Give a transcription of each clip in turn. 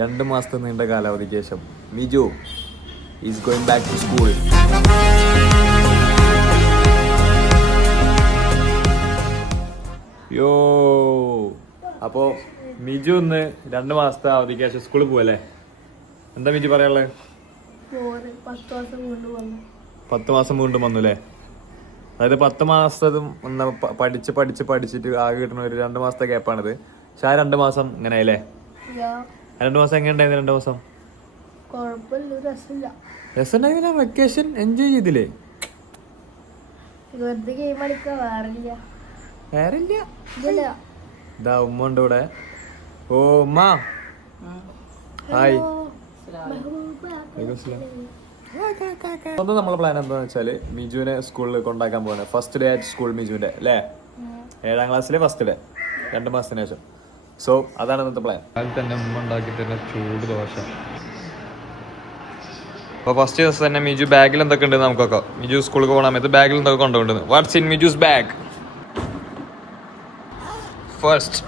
2 മാസത്തെ നീണ്ട കാലാവധിക്ക് ശേഷം Miju is going back to school. Yo അപ്പോൾ മിജു ഇന്ന് 2 മാസത്തെ അവധിക്ക് ശേഷം സ്കൂളിൽ പോവല്ലേ? എന്താ മിജു പറയാനുള്ളത്? 10 മാസം വീണ്ടും വന്നു അല്ലേ? അതായത് 10 മാസത്തും പഠിച്ചിട്ട് ആകെ കിട്ടുന്ന ഒരു 2 മാസത്തെ ഗ്യാപ്പാണിത്. പക്ഷെ ആ 2 മാസം ഇങ്ങനെ അല്ലേ? 2 മാസം എങ്ങനെ ഉണ്ടായിരുന്നു? 2 മാസം രസമുണ്ടായിരുന്നില്ല? വെക്കേഷൻ എൻജോയ് ചെയ്തില്ലേ? വേറില്ല. ഇതാ ഉമ്മ ഉണ്ട് ഇവിടെ. ഓ ഉമ്മ, ഹായ്. നമ്മളെ പ്ലാൻ എന്താന്ന് വെച്ചാല് മിജുവിനെ സ്കൂളിൽ കൊണ്ടാക്കാൻ പോവാണ്. ഫസ്റ്റ് ഡേ ആറ്റ് സ്കൂൾ മിജുവിന്റെ അല്ലേ? 7ാം ക്ലാസ്സിലെ ഫസ്റ്റ് ഡേ 2 മാസത്തിന് ശേഷം. സോ അതാണ് ഇന്നത്തെ പ്ലാൻ. അതിൽ തന്നെ ഉമ്മ ഉണ്ടാക്കി തരുന്ന ചൂട് ദോശ. അപ്പോൾ ഫസ്റ്റ് ദിവസം തന്നെ മിജു ബാഗിൽ എന്തൊക്കെ ഉണ്ട് നമുക്കൊക്കെ. മിജു സ്കൂളിൽ പോകണ സമയത്ത് ബാഗിൽ എന്തൊക്കെ കൊണ്ടുപോകുന്നത്. What's in Miju's bag? First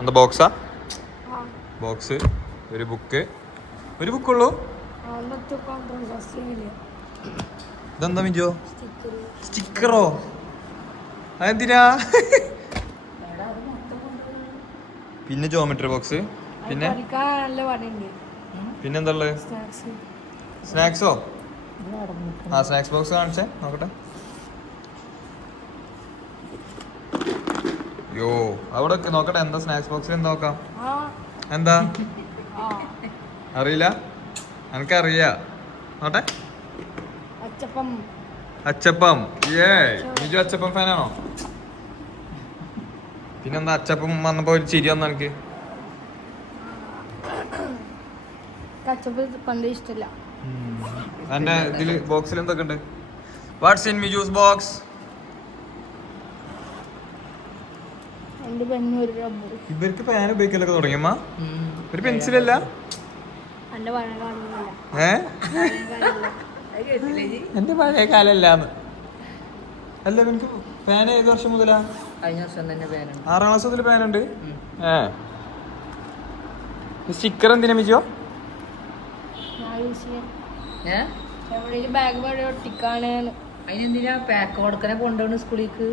എന്താ ബോക്സാ? ബോക്സ്, ഒരു ബുക്കുള്ളൂ. ഇതെന്താ മിജോ? സ്റ്റിക്കറോ? അതെന്തിനാ? പിന്നെ ജോമെട്രി ബോക്സ്, പിന്നെന്താ ഉള്ളത്? സ്നാക്സോ? ആ സ്നാക്സ് ബോക്സ് കാണിച്ചേ നോക്കട്ടെ. യോ അവിടെ നോക്കട്ടെ എന്താ സ്നാക്സ് ബോക്സിൽ എന്താ നോക്കാം. എന്താ അറിയില്ല? എനിക്കറിയാ. നോട്ടെ. അച്ചപ്പം. മിജു അച്ചപ്പം ഫാനാണോ? പിന്നെന്താ അച്ചപ്പം വന്നപ്പോ ഒരു ചിരി വന്നു എനിക്ക്. എന്റെ ഇതില് ബോക്സിൽ എന്തൊക്കെ ഉണ്ട്? What's in Miju's box? ഇവർക്ക് പേന ഉപയോഗിക്കലൊക്കെ തുടങ്ങിയമ്മ. ഒരു പെൻസിലല്ല? എന്റെ പഴയ കാലല്ലാന്ന്. അല്ല എനിക്ക് പേന ഏത് വർഷം മുതലാ? 6ാം ക്ലാസ് മുതൽ പേനുണ്ട്. സ്റ്റിക്കർ എന്തിനാ മിജോ? അതിനെന്തിനാ പാക്ക് കൊടുക്കണ കൊണ്ടുപോണ സ്കൂളിലേക്ക്?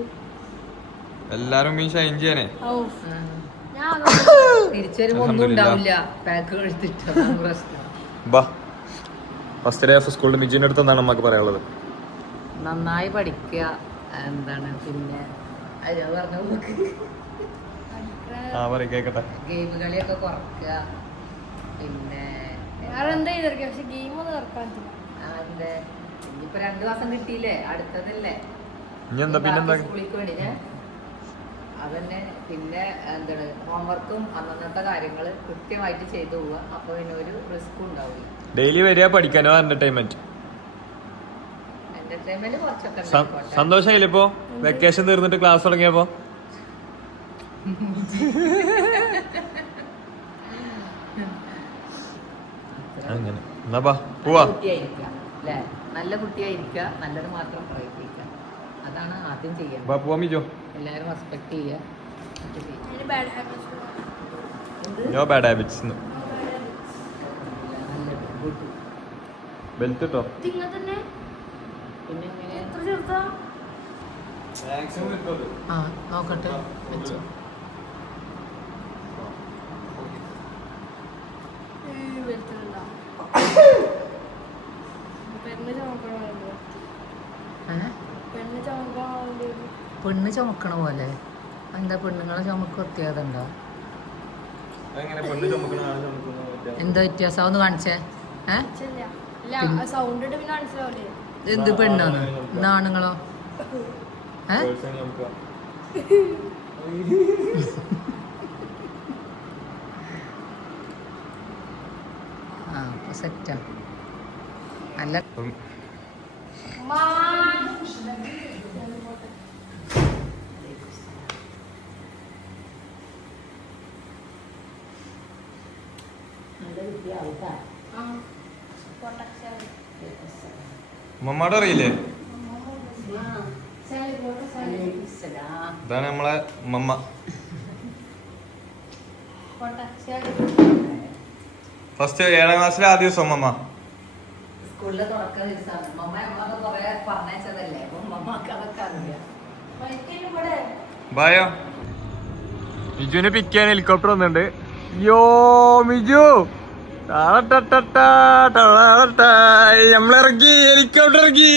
എല്ലാരും ഈ ഷൈൻ ചെയ്യാനേ. തിരിച്ചു വരുമ്പോ ഒന്നും ഉണ്ടാവില്ല. പാക്ക് എടുത്തിട്ട് ഫസ്റ്റ് ഡേ ഓഫ് സ്കൂളിൽ മിജുവിന്റെ അടുത്ത് എന്താണ് നമുക്ക് പറയാനുള്ളത്? നന്നായി പഠിക്കുക. എന്താണ് പിന്നെ ഗെയിം കളിയൊക്കെ കുറക്കുക. പിന്നെ ഇനിയിപ്പോ 2 മാസം കിട്ടിയില്ലേ, അടുത്തതല്ലേ സ്കൂളിലേക്ക് വേണ്ടി അതന്നെ. പിന്നെ എന്താണ് ഹോംവർക്കും അന്നത്തെ കാര്യങ്ങള് കൃത്യമായിട്ട് ചെയ്തു പോവുക. അപ്പൊ പിന്നെ ഒരു റിസ്ക് ഉണ്ടാവില്ല. ഡെയിലി വരിക പഠിക്കാനോ എന്റർടൈൻമെന്റ് കുറച്ചൊക്കെ സന്തോഷമായില്ലേ ഇപ്പൊ വെക്കേഷൻ തീർന്നിട്ട് ക്ലാസ് തുടങ്ങിയപ്പോ? അങ്ങനെ എന്നാ പോവാ. നല്ല കുട്ടിയായിരിക്കുക, നല്ലത് മാത്രം പ്രയോഗിക്കുക. അതാണ് ആദ്യം ചെയ്യുക. എല്ലാവരും റെസ്പെക്ട് ചെയ്യുക. No bad habits. ബെൽറ്റ് ഇട്ടോ? പിന്നെ നോക്കട്ടെ വെച്ചോ. പെണ്ണ് ചുമക്കണ പോലെ എന്താ? പെണ്ണുങ്ങളെ ചുമക്ക് വ്യത്യാസമുണ്ടോ? എന്താ വ്യത്യാസം? ഒന്ന് കാണിച്ചേ. എന്ത് പെണ്ണാണ്? ഇന്നാണുങ്ങളോ? സെറ്റാ അല്ല. മമ്മാടെ അറിയില്ലേ? ഇതാണ് നമ്മളെ മമ്മ. ഫസ്റ്റ് 7ാം ക്ലാസ്സിലെ ആദ്യ ദിവസം അമ്മ സ്കൂളിലെ തുറക്ക ദിവസമാണ് അമ്മ കൊറേ പറഞ്ഞതല്ലേ അപ്പൊ അമ്മക്ക് അതൊക്കെ അറിയാം. ബായോ മിജുവിനെ പിക്ക് ചെയ്യാൻ ഹെലികോപ്റ്റർ വന്നിട്ടുണ്ട്. യോ മിജു നമ്മളിറങ്ങി ഹെലികോപ്റ്റർ ഇറങ്ങി.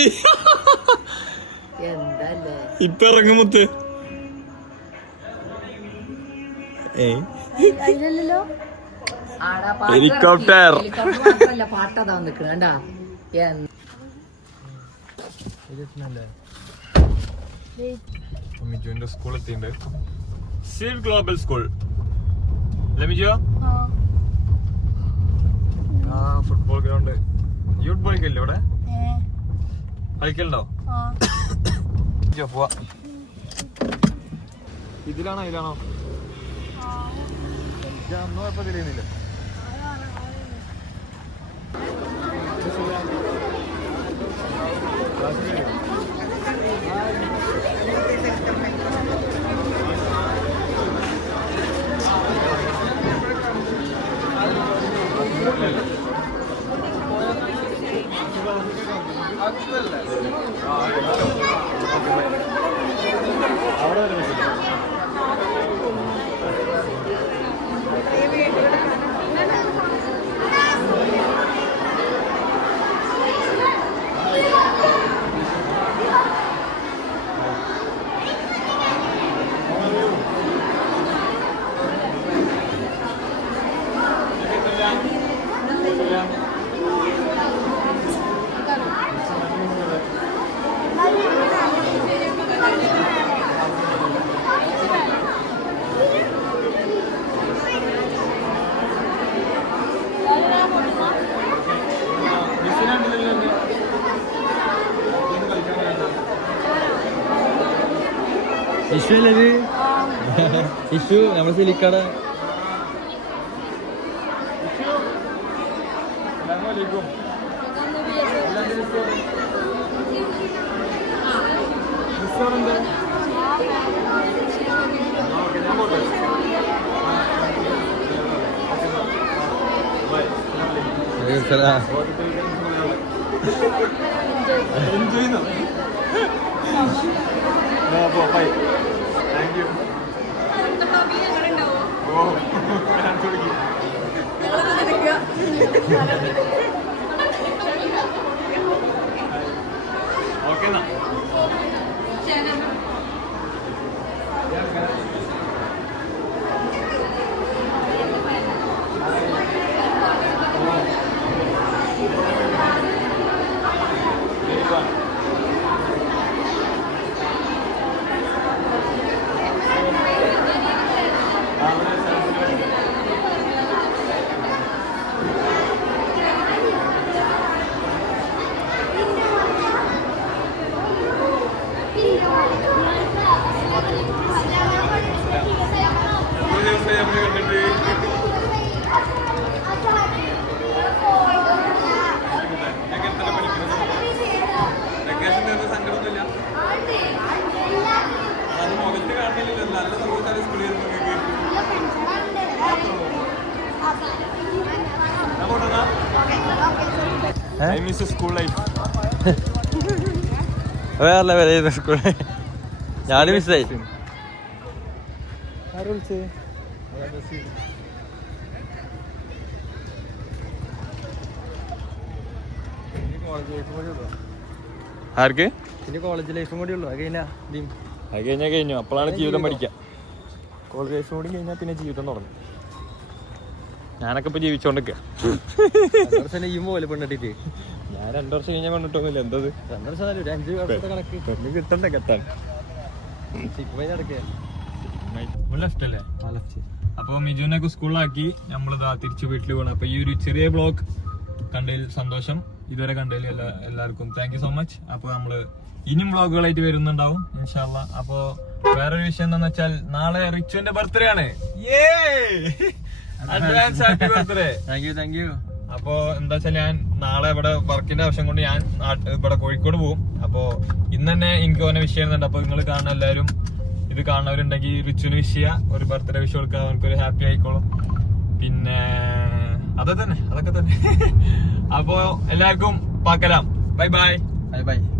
എന്തല്ലേ ഇപ്പൊ ഇറങ്ങും മുത്ത്. ഹെലികോപ്റ്റർ മാത്രല്ല പാട്ടതാ നിക്കണ മിജുവിന്റെ സ്കൂൾ എത്തിയിട്ടുണ്ട്. സീഡ് ഗ്ലോബൽ സ്കൂൾ അല്ലേ മിജു? ഫുട്ബോൾ ഗ്രൗണ്ട് യൂത്ത് കളിക്കല്ലേ ഇവിടെ? കളിക്കലുണ്ടോ? പോവാ. ഇതിലാണോ ഇതിലാണോ? അന്ന് കുഴപ്പം തിരിയുന്നില്ല. ഇഷ്യൂ അല്ലേ ഇഷ്യൂ നമ്മുടെ സിലിക്കാട താങ്ക് യു. ഓക്കെ എന്നാ സ്കൂൾ ലൈഫ് വേറെ ലെവലായിരുന്നു സ്കൂള്. ഞാനും മിസ്സായി. ആർക്ക് കോളേജ് ലൈഫും കൂടി ഉള്ളു. അത് കഴിഞ്ഞാൽ കഴിഞ്ഞു. അപ്പോഴാണ് ജീവിതം പഠിക്കാം. കോളേജ് ലൈഫും കൂടി കഴിഞ്ഞാൽ പിന്നെ ജീവിതം തുടങ്ങും. ഞാനൊക്കെ ഇപ്പൊ ജീവിച്ചോണ്ടിരിക്കുക. പെണ്ണിട്ടിട്ട് ഞാൻ 2 വർഷം കഴിഞ്ഞാൽ പെണ്ണിട്ടൊന്നുമില്ല. എന്തത് 2 വർഷം 5 വർഷത്തെ കണക്ക് കിട്ടണ്ടേ കെട്ടാൻ. ലെഫ്റ്റ് അല്ലേ? അപ്പൊ മിജുവിനൊക്കെ സ്കൂളിലാക്കി നമ്മളിതാ തിരിച്ചു വീട്ടിൽ പോകണം. അപ്പൊ ഈ ഒരു ചെറിയ ബ്ലോഗ് കണ്ടതിൽ സന്തോഷം. ഇതുവരെ കണ്ടതിൽ എല്ലാവർക്കും താങ്ക് യു സോ മച്ച്. അപ്പൊ നമ്മള് ഇനിയും വ്ളോഗുകളായിട്ട് വരുന്നുണ്ടാവും ഇൻഷാ അല്ലാ. അപ്പൊ വേറൊരു വിഷയം എന്താന്ന് വെച്ചാൽ നാളെ റിച്ചുവിന്റെ ബർത്ത്ഡേ ആണ്. Advance happy birthday. Thank you. അപ്പൊ എന്താ വെച്ചാൽ ഞാൻ നാളെ ഇവിടെ വർക്കിന്റെ ആവശ്യം കൊണ്ട് ഞാൻ ഇവിടെ കോഴിക്കോട് പോകും. അപ്പൊ ഇന്ന് തന്നെ എനിക്ക് ഓനെ വിഷയം ചെയ്യുന്നുണ്ട്. അപ്പൊ നിങ്ങൾ കാണുന്ന എല്ലാവരും ഇത് ഇത് കാണുന്നവരുണ്ടെങ്കിൽ റിച്ചുവിന് വിഷ് ചെയ്യാ, ഒരു ബർത്ത്ഡേ വിഷ് കൊടുക്കുക, അവർക്കൊരു ഹാപ്പി ആയിക്കോളും. പിന്നെ അതൊക്കെ തന്നെ. അപ്പോ എല്ലാവർക്കും പാക്കലാം. Bye bye. Bye by.